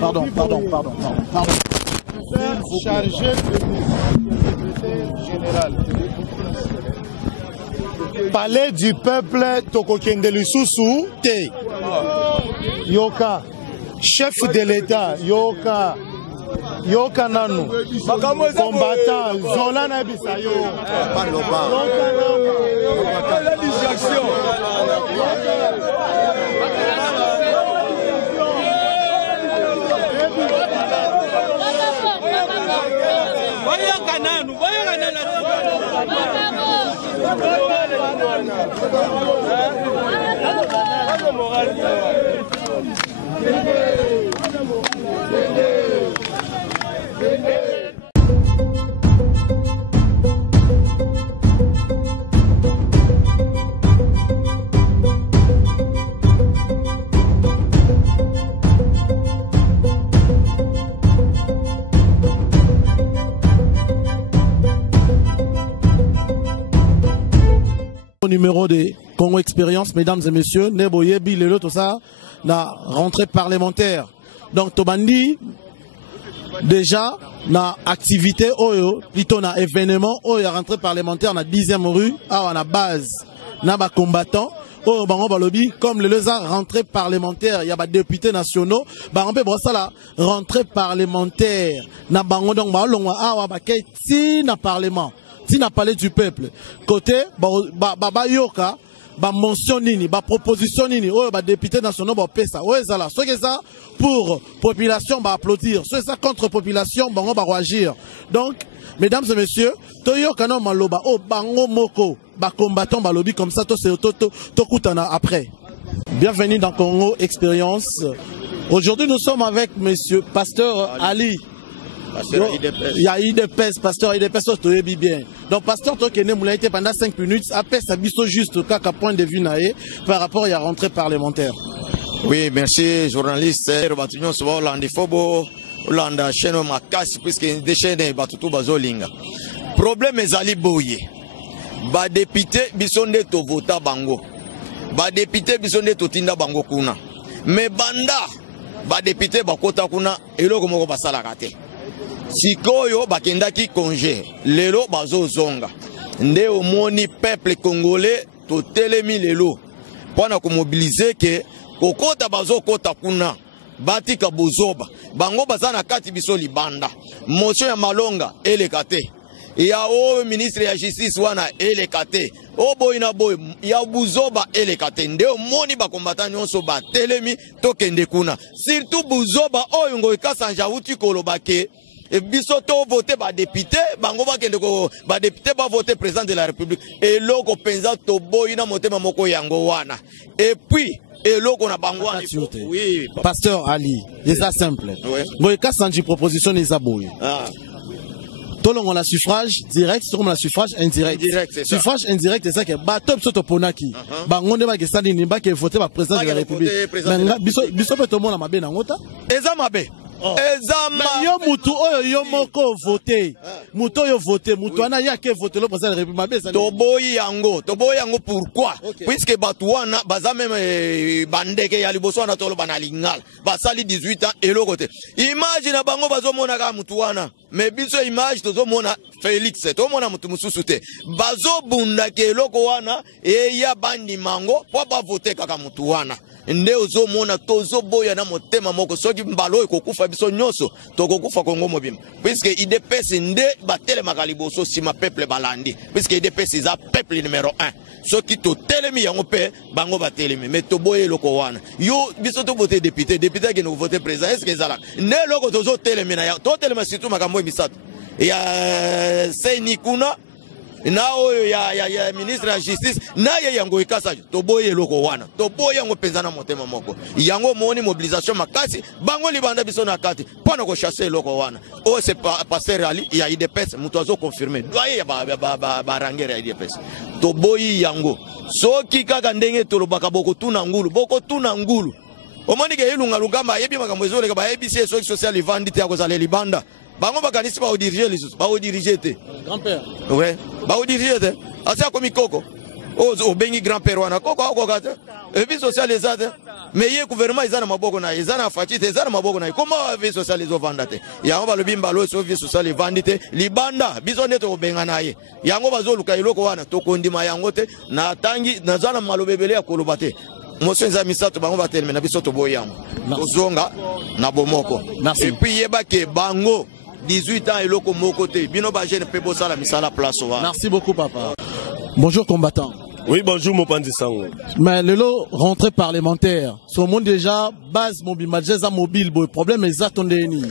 Pardon. Chargé de secrétaire général. Palais du peuple Tokokende Lisusu Te. Yoka. Chef de l'État. Yoka. Yoka Nanu. Combattant. Zola Nabisayo. Numéro de Congo Expérience, mesdames et messieurs, Neboyebi, le tout ça, la rentrée parlementaire. Donc, Tobandi, déjà, na activité, plutôt na événement, la rentrée parlementaire, na 10e rue, à la base, na ba combattant, comme le lézard rentrée parlementaire, il y a des députés nationaux, on peut voir ça là, rentrée parlementaire, na bango donc na parlement. Si n'a parlé du peuple, côté, yoka, mention nini, proposition nini, député national, pesa, ça, ce que ça, pour population, applaudir, ce que ça, contre population, on va réagir. Donc, mesdames et messieurs, toyo kano maloba, bango moko, combattant, lobby comme ça, to kutana après. Bienvenue dans Congo Expérience. Aujourd'hui, nous sommes avec monsieur Pasteur Ali. Il y a IDPS, pasteur IDPS, tu bien. Donc, pasteur, toi qui es né pendant 5 minutes, après ça, juste qu'à point de vue par rapport à la rentrée parlementaire. Oui, merci, journaliste. Problème est Ali Bouye. Ba député, bisonde to vota bango. Ba député, bisonde to tinda bango kuna. Mais banda, ba député, ba kota kuna, elo komoko basala kate. Sikoyo bakendaki congé lelo bazozonga nde omoni peuple congolais to telemi lelo pona ko mobiliser ke kokota bazokota kuna batika bozoba bango bazana kati biso libanda motion ya malonga elekate ya o ministre ya justice wana elekate o boyina boy ya buzoba elekate nde omoni bakombata nyonso ba telemi tokende kuna surtout buzoba oyo ngo ikasanja uti kolobake et bisoto voté par député, bango va kende ko ba député va voter président de la République et loko penza to boyina motema moko yango wana. Et puis et loko na bango oui, pasteur Ali, c'est ça simple. Boy ka sanji proposition les aboy. Tolong on a suffrage direct, sur on a suffrage indirect. Suffrage indirect c'est ça que ba top soto ponaki. Bango ne ba ke sali ni ba ke voter par président de la République. Mais biso pe to mona mabe na ngota. Eza mabe. Yo mutu oyo yo moko voté. Mutu yo voté, mutu ana yake voté le président de la République. Toboyi yango pourquoi? Puisque Batouana baza même bandeke ya liboso na tolo banalingal. Basali 18 ans et le côté. Imagine bango bazo mona ka mutu wana. Mais biso image tozo mona Félix, to mona mutu mususu te. Bazo bunda ke loko wana e ya bandi mango po ba voter kaka mutu wana. Nde ozo mona tozo boya na motema moko soki mbalo ekokufa biso nyoso tokokufa Kongo mobima puisque IDPS nde batele makaliboso sima peuple balandi puisque IDPS is a peuple numéro 1 soki to telemi yango pe bango batelemi mais to boye loko wana yo biso to voter député qui nous voter président est-ce que ezala nde loko tozo telemi na ya to telema surtout makambo misato ya Seni kuna na oyo ya ministre de la justice na ye yango ikasa to boye loko wana to boye yango penzana motema moko yango moni mobilisation makasi bango libanda biso na kati pona ko chasser loko wana o c'est passer ali ya IDPS muto azo confirmer doye ya ba rangere ya IDPS to boye yango soki kaka ndenge to lobaka boko tuna ngulu omoni ke ilunga lugamba yebi makambo ezoleka ba ABC social event te akozala libanda bango bakanisi ba diriger les ba diriger te grand-père ouais ba diriger te asa komi koko au bengi grand-père wana koko te vie sociale ezate mais ye gouvernement ezana maboko na ezana fatite ezana maboko na comment vie sociale ezovanda te yango balobi mbalo so vie sociale evandite libanda biso nde to benga na ye yango bazoluka eloko wana to kondima yango te na tangi nazana malobebele ya koloba te mosenza misato bango batelme na biso to boyango tozonga na bomoko et puis yeba ke bango 18 ans eloko moko te bino ba jeune pe bosala misala place wa. Merci beaucoup papa. Bonjour combattant. Oui, bonjour Mopanzi Sango. Mais le rentrée parlementaire, ce monde déjà base mobile, mobile, le problème est ça ton déni.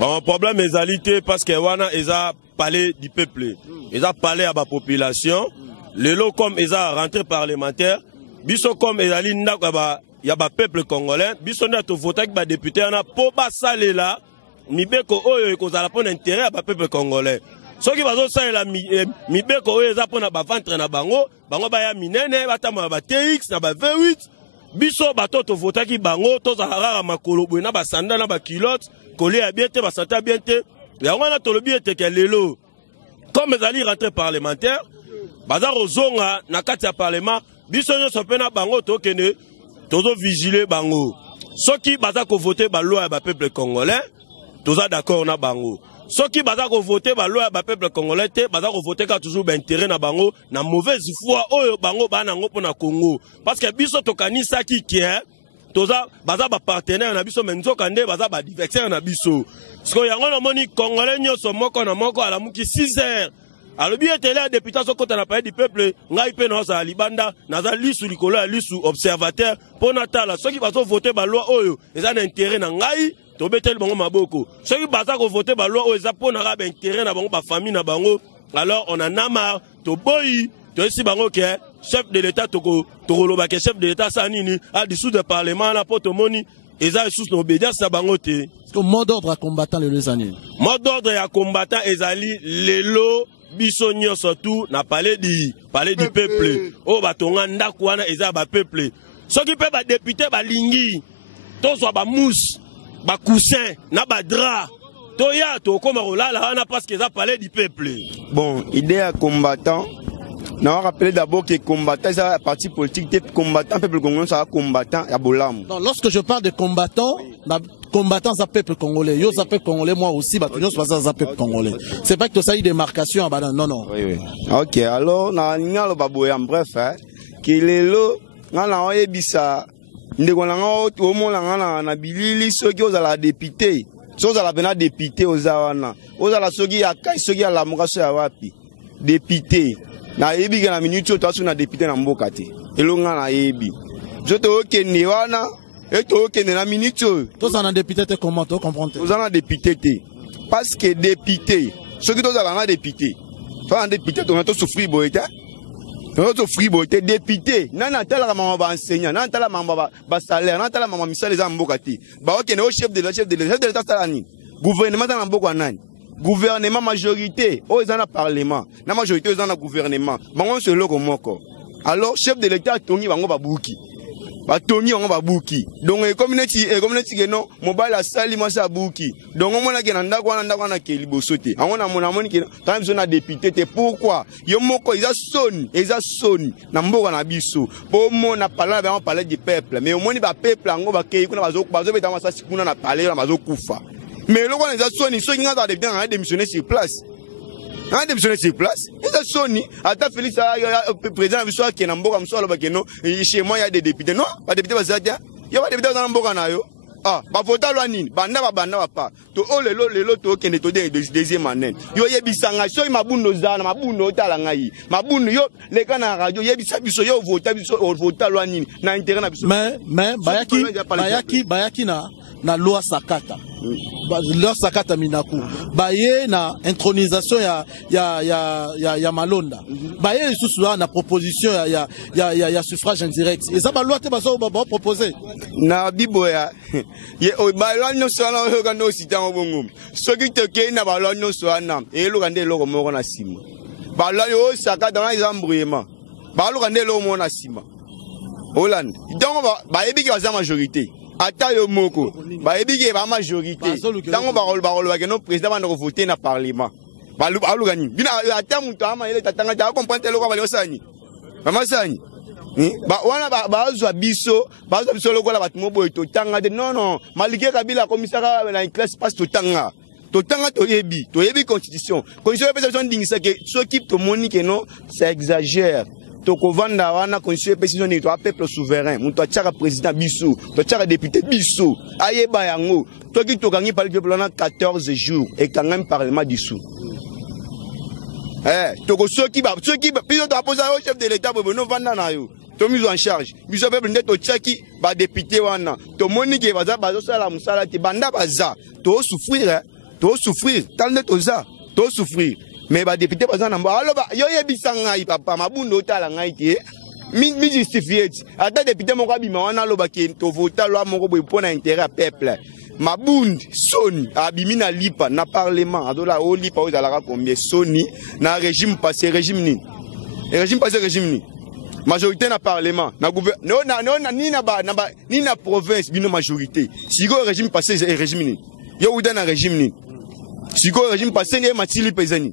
Bon, problème est alité parce que wana eza parlé du peuple. Ils ont parlé à la population. Le lot comme ils ont rentré parlementaire, biso comme ils ali ndakaba ya ba peuple congolais, biso na to voter ba député na po ba salé là, mibeko oyo ko za pour intérêt à ba peuple congolais. Soki bazo salela mibeko oyo eza pona ba ventre na bango baya minene batama ba TX na ba V8 biso batoto votaki bango toza rara makolo boy na ba sanda na ba culotte collé à bien te ba santa bien te yango na tolobi eteke lelo comme ezali rentrée parlementaire baza rozonga na kati ya parlement biso nyonso pe na bango tokende tozo vigiler bango soki baza ko voter ba loi ya ba peuple congolais toza d'accord na bango. Soki baza ko voter ba loi ba peuple congolais te baza ko voter ka toujours ba intérêt na bango na mauvaise foi oyo bango bana ngo pona Congo parce que biso tokanisa ki kie toza baza ba partenaire na biso menzo kande baza ba adversaire na biso parce yango na moni congolais nyoso moko na moko ala muki 6 heures alobi etele ya député sokota na pays du peuple ngai pe na za libanda na za lisu likolo ya lisu observateur pona tala soki bazo voter ba loi oyo eza na intérêt na ngai to betel bango maboko soki baza ko voter ba loi o eza pona ka ba intérêt na bango ba famille na bango alors on en a marre to boyi to esi bango ke chef de l'état to loba ke chef de l'état sa nini a dissous de parlement na poto moni eza sous l'obédience na bango te mot d'ordre à combattant les années mot d'ordre ya combattant ezali lelo biso nyonso tout na parler du peuple o batonga ndako wana eza ba peuple soki pe ba député ba lingi to so ba mousse ba coussin na ba drap toya to koma rolala wana parce que ça parlait du peuple. Bon, idée à combattant. Non, rappelez d'abord que combattant c'est un parti politique, combattant peuple congolais ça combattant à Bolam. Non, lorsque je parle de combattant, combattant ça peuple congolais, yo ça peuple congolais moi aussi bah yo ça peuple congolais. C'est pas que ça y démarcation bah non non. Oui. OK, alors na ngalo baboyam bref que lelo ngala oyebisa ndeko na ngo to molanga na bilili soki ozala député soki ozala pena député ozawana ozala soki ya kai soki ya lamuka so ya wapi député na yebi na minute to asu na député na mboka te elonga na yebi joto okende wana eto okende na minute to za na député te comment to comprendre to za na député te parce que député soki to za na député fa na député to na to souffrir boyete notre friboté député nana tala mama ba enseignant nana tala mama ba salaire nana tala mama misale za mboka ti ba okene o chef de l'état salani gouvernement na mboka nani gouvernement majorité o ezana parlement na majorité ezana gouvernement bango se loko moko alors chef de l'état tongi bango ba buki ba tongi bango ba buki donc community que non mobile asali mo sa buki donc on mona ke na ndako wana ke liboso te ango na mona moni ke quand même na député te pourquoi yo moko eza soni na mboka na biso po mona parler du peuple mais au moins ba peuple ango ba ke kuna bazo beta masa sikuna na parler na bazo kufa mais loko na eza soni so kinga za député na démissionner sur place. On démissionné sur place. Ils ont sonné. Attends, Félix, président, monsieur, qui est en Boga, monsieur, chez moi, il y a des députés. Non, pas de députés, il y a pas de députés dans Boga. Ah, bah, faut t'allouer, banda, pas. To, oh, le to, qui est de deuxième année. Yo, yebisanga, so, ma boune, ma boune, talangaï. Ma boune, yo, les gars, na radio, yebisa, yo, vote, loin, na intérêt, mais, bayaki, na loi sakata. Loi sakata minaku. Baye na intronisation ya malonda. Baye sous na proposition ya suffrage indirect. Et ça ba loi te baso ba proposer. Na biboya. Ye o ba loi no so na ho no sita ngom. So ki te ke na ba loi no so na. E lo kande lo mo na sima. Ba loi yo sakata na izambrouillement. Ba lo kande lo mo na sima. Hollande. Donc ba yebi ki ba majorité. Ata yo moko ba ebike ba majorité tango ba ke no président va no voter na parlement ba lu gani bina ata muto ama ile tatanga ta comprendre lo ko ba le osani Maman Sani. Wana bazwa biso lokola batu moboye totanga de non Maliki Kabila commissaire na classe passe totanga toyebi constitution personne dingisa que ceux qui te monique non ça exagère tokovanda wana constitution personne ni toi peuple souverain muto atchaka président biso to atchaka député biso ayeba yango to ki tokangi par le peuple na 14 jours et quand même parlement dissous. Toko ceux qui piso to poser au chef de l'état pour non vanda na yo to mise en charge biso peuple ndeto tchaki ba député wana to monique bazo sala musala ti banda baza to souffrir tant to souffrir mais ba député baza na mba aloba yo yebisa ngai papa mabundo tala ngai ti mi justifier ata député moko abima wana loba ki to vota loi moko boy pona intérêt peuple mabundi soni abimi na lipa na parlement adola o lipa o zalaka combien soni na régime passé régime ni majorité na parlement na gouvernement ni na province bino majorité siko régime passé régime ni yo uda na régime ni siko régime passé ni matili pezani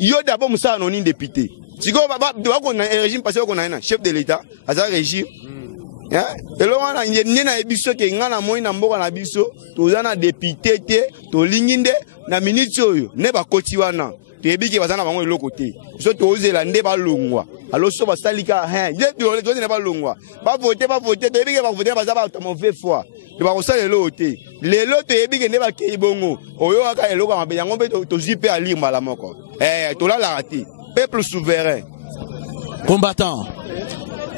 yo d'abord musa non ni député siko ba ko na régime passé ko na chef de l'état aza régime elo wana ni na biso ke ngana moi na mboka na biso toza na député te to linginde na minute oyo ne ba koti wana tebiki bazana bango eloko te so tozela nde balongwa alo so basalika ye to ne balongwa ba voter tebiki ba voter bazaba to mauvais foi te ba kosala elo te lelo tebiki ne ba kei bongo oyo aka eloko mabe yango be to zipe ali mbala moko to la raté peuple souverain combattant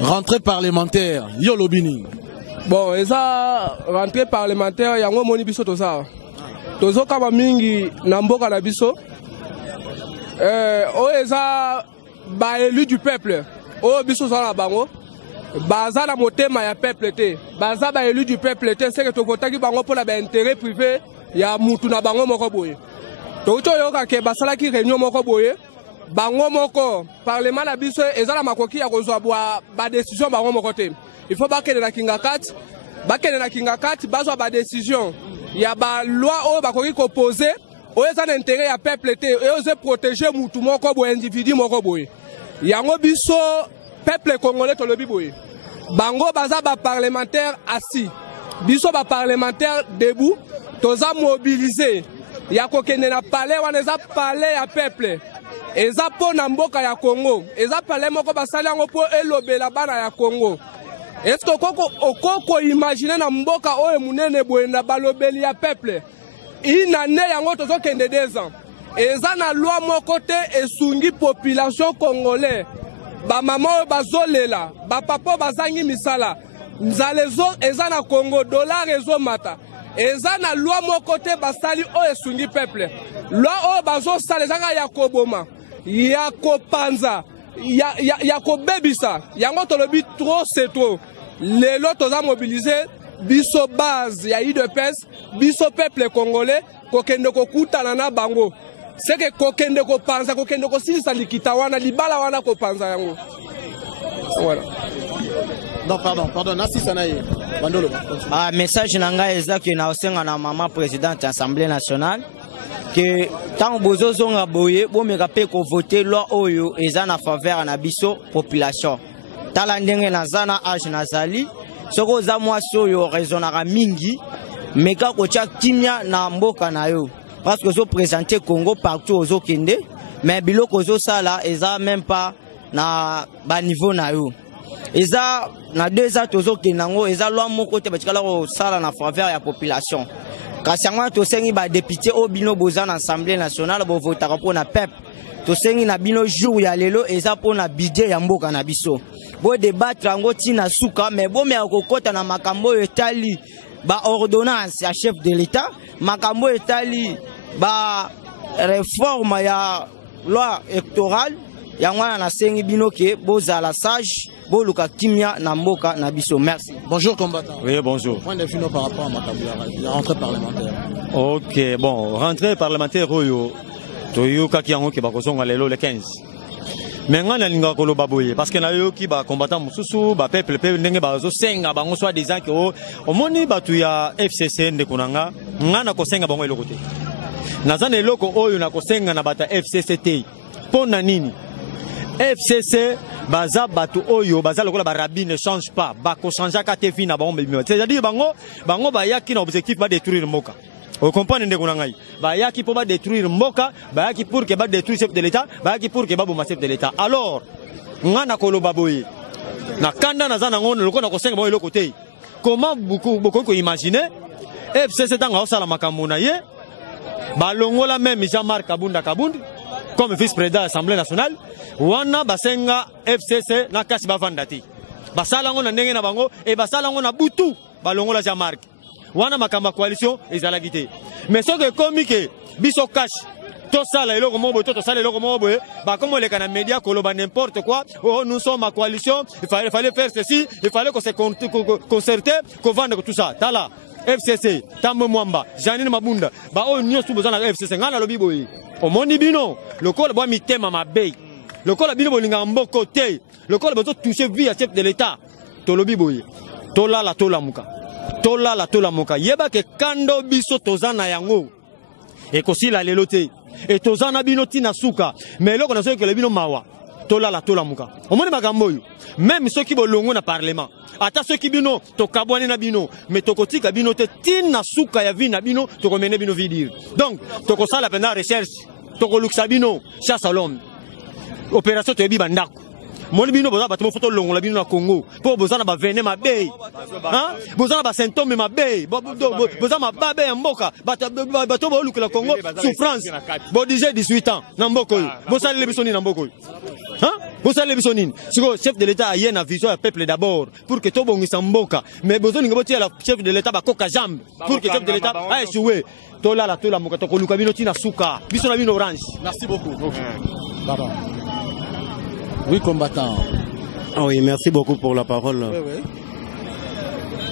rentrée parlementaire Yolobini. Bon, eza rentrée parlementaire yango moni biso toza. Tozo kama mingi na mboka na biso. O eza ba élu du peuple. O biso za na bango. Baza na motema ya peuple te. Baza ba élu du peuple te, c'est que to votaki bango pour la ba intérêt privé ya mutu na bango moko boye. To to yoka ke basala ki réunion moko boye. Bango moko parlement na biso ezala makoki ya kozwa ba décision bango moko te. Il faut bakende na kinga 4 bazwa ba décision ya ba loi o bakoki ko poser o ezana intérêt ya peuple te et oser protéger mutu moko bo individu moko boye. Yango biso peuple congolais to lobi boye. Bango baza ba parlementaire assis. Biso ba parlementaire debout toza mobiliser ya kokende na palais wana eza palais ya peuple. Eza po na mboka ya Congo, eza palais moko basali yango po elobela bana ya Congo. Est-ce que okoko imaginer na mboka oyo munene boenda balobeli ya peuple? Ina ne yango tozo kende 2 ans. Eza na loi moko te esungi population congolais. Ba mama oyo bazolela, ba papa bazangi misala. Nzalezo eza na Congo, dollar ezo mata. Eza na loi moko te basali oyo esungi peuple. Loi oyo bazo sala ezanga ya koboma. Ya kopanza ya kobebisa yango tolobi trop c'est trop lelo toza mobiliser biso base ya UDPS biso peuple congolais kokende kokutana na bango c'est que kokende kopanza kokende kosilisa likita wana libala wana kopanza yango voilà. Non pardon nasi sanaye bandolo message nanga ezaki na osenga na mama présidente assemblée nationale que tant bozo zonga boye bomeka pe ko voter loi oyo eza na faveur na biso population tala ndenge na zana age nazali soko za mwaso yo raisonnera mingi meka ko tia kimia na mboka na yo parce que zo présenter Congo partout ozo kende mais biloko zo sala eza même pas na ba niveau na yo eza na 2 ans tozo kenango eza loi moko te batikala ko sala na faveur ya population. Kasangwa to sengi ba député au bino boza na assemblée nationale bo votaka po na peuple to sengi na bino jour ya lelo eza po na budget ya mboka na biso bo débattre ngo tina suka mais bo me akokota na makambo etali ba ordonnance ya chef de l'état makambo etali ba réforme ya loi électorale yangwana na sengi bino ke boza la sage boluka kimia na mboka na biso. Merci. Bonjour combattant. Oui, bonjour. Point de vue par rapport à la rentrée parlementaire. Ok, bon, rentrée parlementaire oyo toyo kaki yango ki bakosonga lelo le 15. Mais ngana linga ko loba boye parce que na yo ki ba combattant mususu ba peuple ndenge bazo senga bango soit des gens que omoni batu ya FCC nde kunanga ngana ko senga bango eloko te. Nazana eloko oyo na ko senga na bata FCC te. Pona nini? FCC baza bato oyo baza lokola ba rabbi ne change pas ba ko changer ka te fina bango c'est-à-dire bango ba yaki na objectif ba détruire mboka. Vous comprenez ndeko na ngai ba yaki pour ba détruire mboka ba yaki pour que ba détruire chef de l'état ba yaki pour que ba boma chef de l'état. Alors ngana koloba boye na kanda na zana ngona lokola ko senga boye le côté comment beaucoup ko imaginer FCC tanga osala makambo na ye ba longola même Jean-Marc Kabunda Kabundi comme vice-président de l'Assemblée nationale, wana basenga FCC na kasi bavandati. Basalango na ndenge na bango et basalango na butu balongola Jean-Marc. Wana makamba coalition ezalagité. Mais ce que comme que biso cash to sala eloko mobo to sala eloko mobo ba comme les canaux médias koloba n'importe quoi, oh nous sommes en coalition, il fallait faire ceci, il fallait qu'on se concerter, qu'on vende tout ça. Tala FCC, Tambo Mwamba, Janine Mabunda, ba o nyosu bozana FCC ngana lobi boyi. Omoni bino, le col boit mi thème à ma baie. Le col a bino bolinga en bon côté. Le col a besoin de toucher vie à chef de l'État. Tolobi boye. Tola la tola muka. Tola la tola muka. Yeba ke kando biso tozana yango. Et kosi la lelote. Et tozana bino tina suka. Mais là on a que le bino mawa. Tola la tola muka. Omoni magamboyo. Même ceux qui bolongo na parlement. Ata ceux qui bino to kabwane na bino mais to kotika bino te tina suka ya vina bino to komene bino vidir. Donc to kosala pena recherche to koluksa bino chasse à l'homme. Opération to yebi bandako. Mon bino boza batimo photo longo la bino na Congo. Po boza na ba vene ma bay. Hein? Boza na ba symptôme ma bay. Boza ma babe mboka. Bato bo lukela Congo souffrance. Bo déjà 18 ans na mboko. Boza le bisoni na mboko. Hein? Vous savez le chef de l'État a une vision au peuple d'abord pour que tout le monde s'emboque. Mais besoin de le chef de l'État bakoka jambe pour que le chef de l'État a échoué. Tola la tola muka toko lukabino tina suka. Biso na bino orange. Merci beaucoup. Baba. Oui, combattant. Ah oui, merci beaucoup pour la parole. Oui,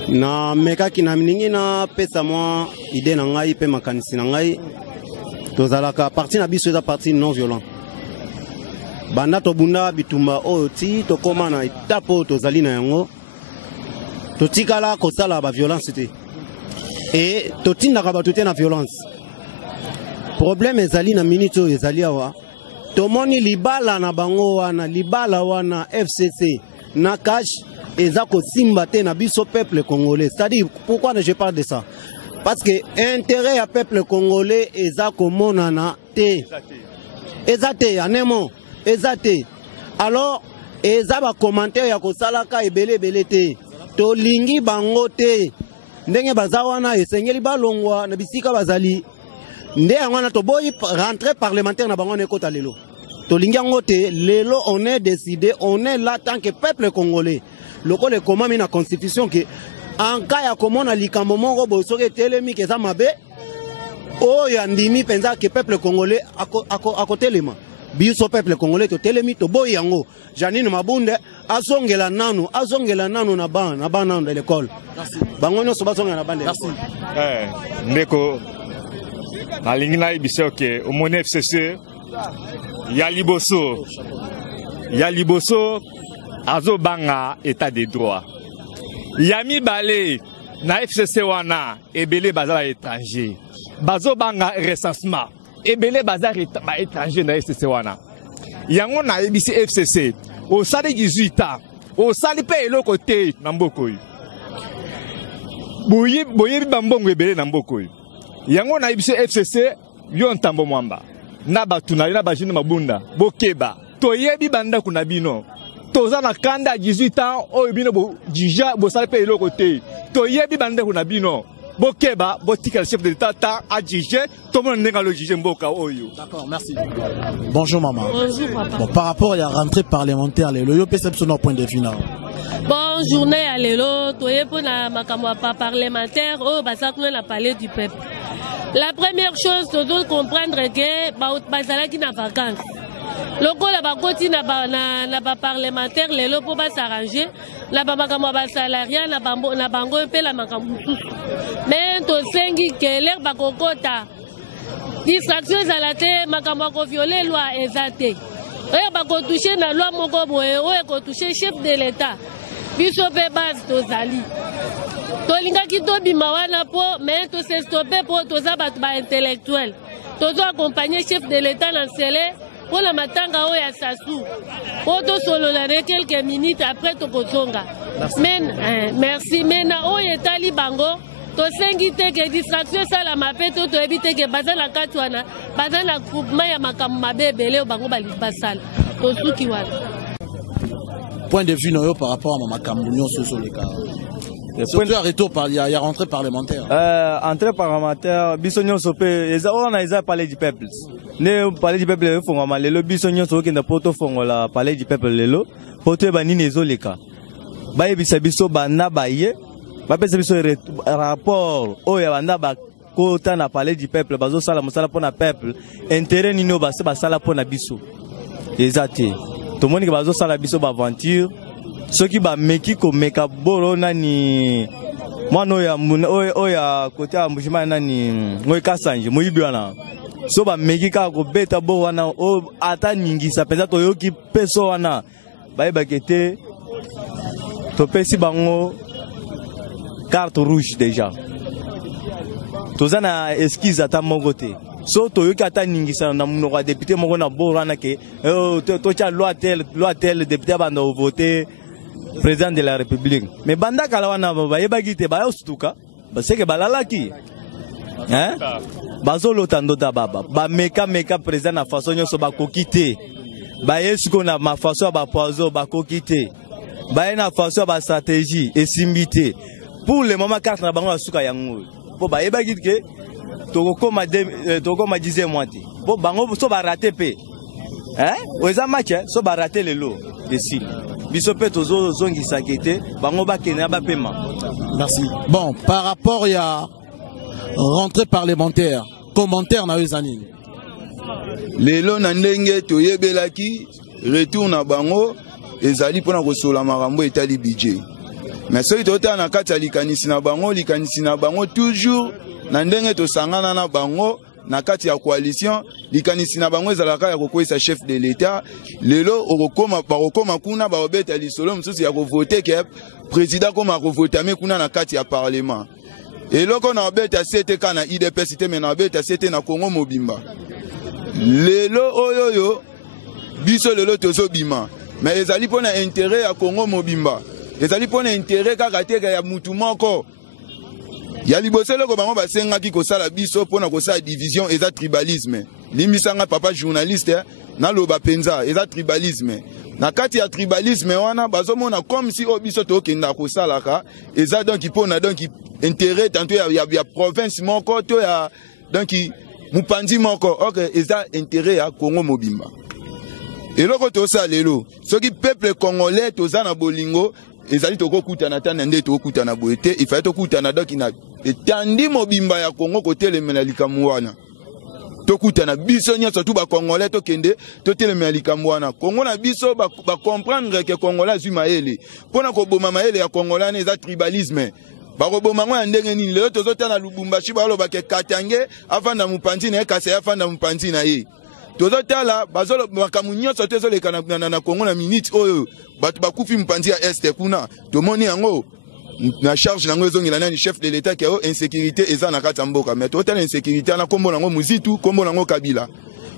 oui. Na meka kina mningi na pesa moi idée na ngai pe makanisi na ngai. Tozalaka parti na biso eza parti non violent. Banda tobunda bitumba oyo ti tokoma na etape oyo tozali na yango totikala kosala ba violence te et totindaka bato te na violence. Problème ezali na minute oyo ezali awa tomoni libala na bango wana libala wana FCC na cash eza kosimba te na biso peuple congolais. C'est-à-dire pourquoi je parle de ça? Parce que intérêt à peuple congolais eza komonana te. Eza te anemo. Ezate. Alors, ezaba commentaire ya kosalaka ebele te. To lingi bango te. Ndenge bazawana esengeli balongwa na bisika bazali. Nde yangwana to boy rentrée parlementaire na bango ne kota lelo. To lingi yango te, lelo on est décidé, on est là tant que peuple congolais. Loko le komami na constitution que en cas ya komona likambo moko bosoke telemi keza mabe o ya ndimi penza que peuple congolais akotelema. Biso peuple congolais to telemi to boy yango Janine Mabunda azongela nanu na bana de l'école. Merci. Bango no so bazongela na bande. Merci. Ndeko nalingi na biso ke omone FCC ya liboso azo banga état de droit. Yami balé na FCC wana ebele bazala étranger. Bazo banga recensement. Ebele bazar ba étranger na FCC wana. Yango na ebisi FCC au sali 18 ans. Au sali pe eloko te na mboko yi. Boye bambongo ebele na mboko yi. Yango na ebisi FCC yo ntambo mwamba. Na batuna na bajine mabunda bokeba. Toyebi banda kuna bino. Toza na kanda 18 ans o bino bo jija bo sali pe eloko te. Toyebi banda kuna bino. Bokeba, botika le chef de l'État a jugé, tout le monde n'est pas le juge Mboka Oyo. D'accord, merci. Bonjour maman. Bonjour papa. Bon, par rapport à la rentrée parlementaire, le yo perception au point de vue. Bonne journée à l'élo, toye pour la makamwa parlementaire, oh basakuna la palais du peuple. La première chose, tu dois comprendre que bazala qui n'a vacances. Loko la bakoti na ba parlementaire lelo pour ba s'arranger la ba makamwa ba salariat na bango pe la makamwa. Mais to sengi que l'air bakokota distraction ezalate makamwa ko violer loi ezate. Oya bako toucher na loi moko boye oya ko toucher chef de l'État. Biso pe base to zali. To linga ki to bima wana po mais to se stopper pour to za ba intellectuel. To zo accompagner chef de l'État dans celle pour la matanga oya sasu. Oto solo la quelques minutes après tokozonga. Men merci mena oya tali bango. To sengi teke distraction ça la mapé to éviter que bazala katwana bazala groupement ya makam mabebele bango bali basala. To suki wana. Point de vue noyo par rapport à Makambu nyonso sur les cas. Surtout à retour par il y a rentrée parlementaire. Entrée parlementaire bisonyo sopé on a parlé du peuple. Ne parler du peuple fonga lelo bisonyo so kenda poto fonga la parler du peuple lelo poto ba nini ezoleka. Ba yebisa biso bana baye ba pesa biso rapport oya banda ba kota na parler du peuple bazo sala mosala pona peuple intérêt nino ba se ba sala pona biso. Exacté. Tout le monde qui va faire la biso aventure, ceux qui va meki ko meka boro nani, moi no ya côté à mujima nani, moi kasanje, moi ibiana, so ba meki ka ko beta boro wana o ata ningi sa pesa to yo ki peso wana, ba kete, to pesi bango carte rouge déjà, to zana esquisse ata mongote. So to yoki ata ningisa na munoko député moko na borana ke to cha loi tel député banda voter président de la République mais banda kala wana ba yebagite ba yostuka ba seke balalaki hein bazolo tandota baba ba meka président na façon nyoso ba kokite ba yesuko na ma façon ba poizo ba kokite ba na façon ba stratégie et simbité pour le moment carte na bango asuka yango po ba yebagite ke Toko ma 10e moitié. Bon, bango so ba raté pe. Hein? Oza match so ba raté le lot ici. Biso pe tozo zongi sakete, bango ba kena ba paiement. Merci. Bon, par rapport à rentrée parlementaire, commentaire na ezanini. Lelo na ndenge toyebelaki retour na bango ezali pona kosola makambo etali budget. Mais soki tota na kati ya likanisi na bango toujours na ndenge to sangana na bango na kati ya coalition likanisi na bango ezalaka ya kokwesa chef de l'état lelo okokoma kuna ba obeta lisolo msusu ya kovoter ke président koma kovota me kuna na kati ya parlement eloko na obeta sete kana IDPS te me na obeta sete na Congo mobimba lelo oyoyo biso lelo tozo bima mais ezali pona intérêt ya Congo mobimba ezali pona intérêt kaka te ya mutu moko ya liboselo ko bango basenga ki kosala biso pona kosala division eza tribalisme limisanga papa journaliste na loba penza eza tribalisme na kati ya tribalisme wana bazomona comme si obiso to kenda kosalaka eza donc pona donc intérêt tantôt ya province moko to ya donc mupanzi moko ok eza intérêt ya Congo mobimba eloko to sa lelo soki peuple congolais toza na bolingo ezali toko kutana tana nde toko kutana boete il fallait toko kutana donc ina etandi mobimba ya Congo kotelemela likambo wana tokutana biso nyonso tu ba congolais to kende totelemela likambo wana Congo na biso ba comprendre que congolais azwi mayele pona ko boma mayele ya congolais eza tribalisme ba ko boma ngwa ndenge nini lelo tozotana Lubumbashi ba lo ba ke Katange afanda mupanzi na ekase afanda mupanzi na ye tozotala bazolo makamu nyonso tezoleka na Congo na minute oyo batu bakufi mpanzi ya este kuna tomoni yango na charge nango ezongela nani chef de l'état ke o insécurité eza na kati ya mboka mais totala insécurité na kombo nango muzitu kombo nango Kabila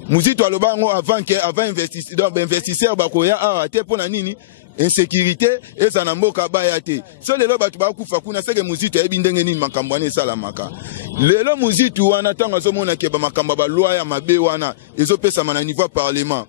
muzitu aloba ngo avant investisseur bakoya awa te pona nini insécurité eza na mboka baya te so lelo batu bakufa kuna seke muzitu ayebi ndenge nini makambo wana esalamaka lelo muzitu wana ntango azomona ke bamakambo balwa ya mabe wana ezopesama na niveau parlement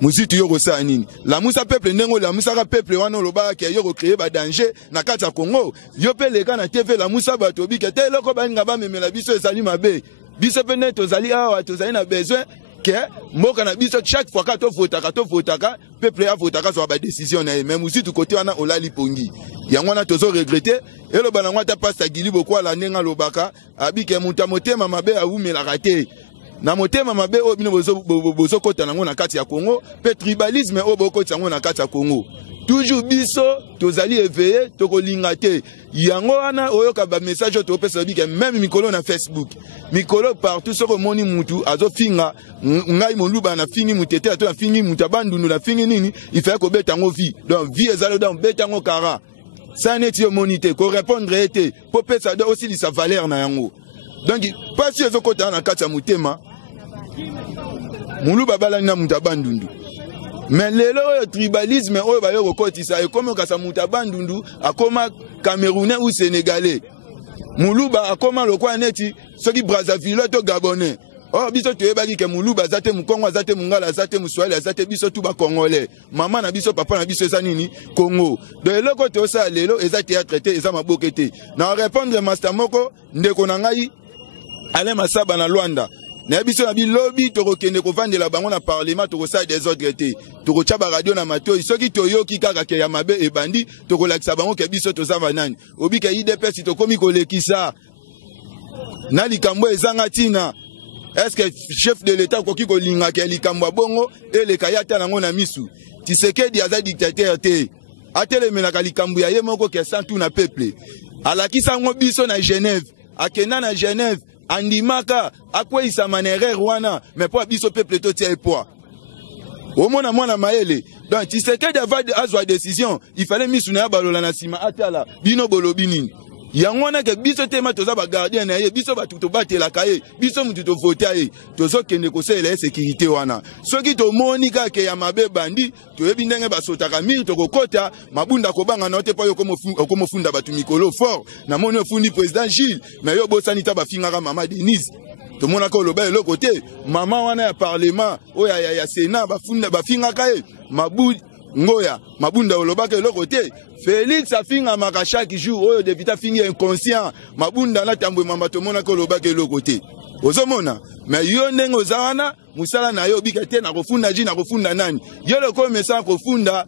muzitu yo kosala nini lamusa peuple ndenge lamusaka peuple wana oloba ke yo créer ba danger na kati ya Congo yo pe leka na TV lamusa bato bike te eloko balinga bamemela biso ezali mabe biso pe nde tozali awa tozali na besoin que mboka na biso chaque fois ka to votaka peuple a votaka sur ba décision na même muzitu côté wana olali pongi yango na tozo regretter eloba na ngwata pasta gili bokwa la ndenga lobaka abike muta motema mabe awumela raté na motema mabe o bino bozo kota nango na kati ya Congo pe tribalisme o boko tsango na kati ya Congo toujours biso tozali éveillé tokolinga te yango wana oyoka ba message to pesa bike même mikolo na Facebook mikolo partout soko moni mutu azo finga ngai moluba na fingi mutete ato na fingi mutabandunu na fingi nini il fait ko beta ngo vie donc vie ezalo donc beta ngo kara ça n'est pas monité ko répondre été po pesa aussi li sa valeur na yango donc pas si ezokota na kati ya mutema muluba balani na muta bandundu. Mais lelo tribalisme oyo bayo kokotisa ekoma kasa muta bandundu akoma Camerounais ou Sénégalais. Muluba akoma lokwa neti soki Brazzaville to Gabonais. Oh biso toyebaki ke muluba zate mukongo azate mungala azate muswahili azate biso tuba congolais. Mama na biso papa na biso eza nini Congo. De eloko to sa lelo eza théâtre te eza mabokete. Na répondre master moko ndeko na ngai Alain Masaba na Luanda. Na biso na bilobi to kokende ko vandela bango na parlement to ko sa des ordres te. To ko tshaba radio na matoi soki toyoki kaka ke ya mabe e bandi to ko lakisa bango ke biso to zava nani. Obi ke IDPS to komi ko lekisa. Na likambo ezanga tina. Est-ce que chef de l'État koki ko linga ke likambo bongo et le kayata nango na misu. Tshisekedi aza dictateur te. Atele menaka likambo ya ye moko ke santu na peuple. Alakisa ngo biso na Genève. Akena na Genève. Andimaka akwe isa manere Rwanda mais pour biso peuple to tie poids. Au mona mwana maele. Donc Tshisekedi avait azwa décision, il fallait misuna balola na sima atala bino bolobini. Yangwana ke biso tema toza ba gardien na ye biso ba tuto batela kaye biso mutu to voter ye tozo kende ko sela sécurité wana soki to monika ke ya mabe bandi to yebi ndenge ba sotaka miri to kokota mabunda ko banga na te pa yo komo funda batu mikolo fort na moni ofundi président Gilles mais yo bosani ta ba fingaka mama Denise to mona ko loba le côté mama wana ya parlement oya ya Sénat ba funda ba fingaka ye mabu ngoya mabunda olobaka eloko te Félix afinga maka chaque jour oyo député fingi inconscient mabunda na tambwe mama to mona ko lobaka eloko te ozomona mais yo ndenge ozawana musala na yo bika te na kofunda ji na kofunda nani yo loko mesa kofunda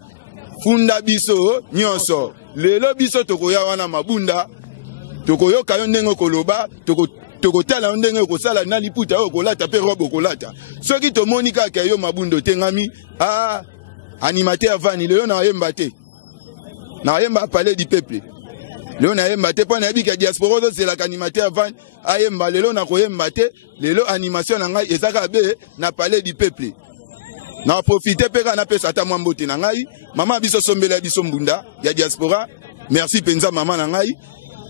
funda biso nyonso lelo biso tokoya wana mabunda tokoyoka yo ndenge koloba tokotala ndenge kosala na liputa oyo kolata pe robe kolata soki tomoni kaka yo mabundo tengami animateur vani lelo na yemba te na yemba parler du peuple lelo na yemba te pona yebika diaspora c'est la animateur vani ayemba lelo na koyemba te lelo animation na ngai ezaka be na parler du peuple na profiter pe kana pesa ata mwambote na ngai mama biso sombela biso mbunda ya diaspora merci penza mama na ngai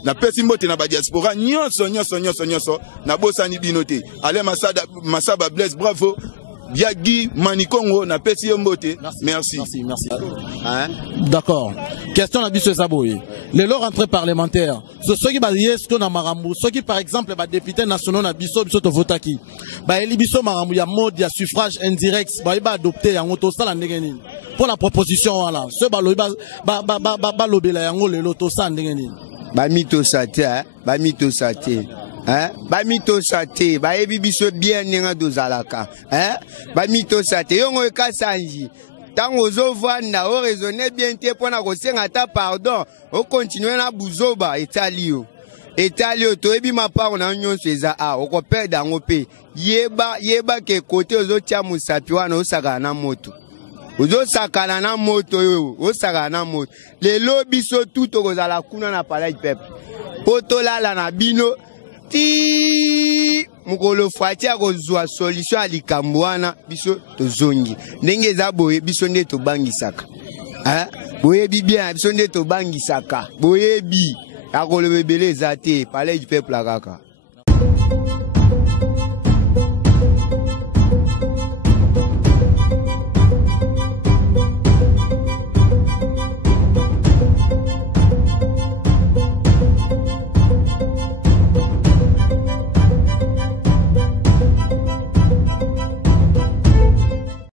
na pesi mbote na ba diaspora nyonso na bosani binote ale Masaba Blaise bravo Biagi Manikongo na pesi mbote merci. D'accord. Question na biso Zaboye. Les rentrées parlementaires. Ceux qui baillent ce na marambu, ceux qui par exemple ba député national na biso to votaki. Ba eli biso marambu ya mode ya suffrage indirect ba adopter yango to sala ndenge nini. Pour la proposition wala. Ce ba lobela yango lelo to sala ndenge nini. Ba mito sate, ba mito sate. Ba mito sate, ba ebi biso bien nenga dozalaka. Ba mito sate, yongo ekasanji. Tango zo vanda, o raisonner bien te pona ko senga ta pardon, o continuer na buzoba etalio. Etalio to ebi maparo na nyonso eza o ko perdre ngo pe. Yeba ke côté ozo tia musapi wana o saka na moto. Ozo sakana na moto yo, o saka na moto. Lelo biso tout okozala kuna na palais du peuple. Potolala na bino ti mukolo fati akozwa solution a likambo wana biso tozongi ndenge eza boye biso nde tobangisaka boyebi bien biso nde tobangisaka boyebi akolobebele eza te palais du peuple kaka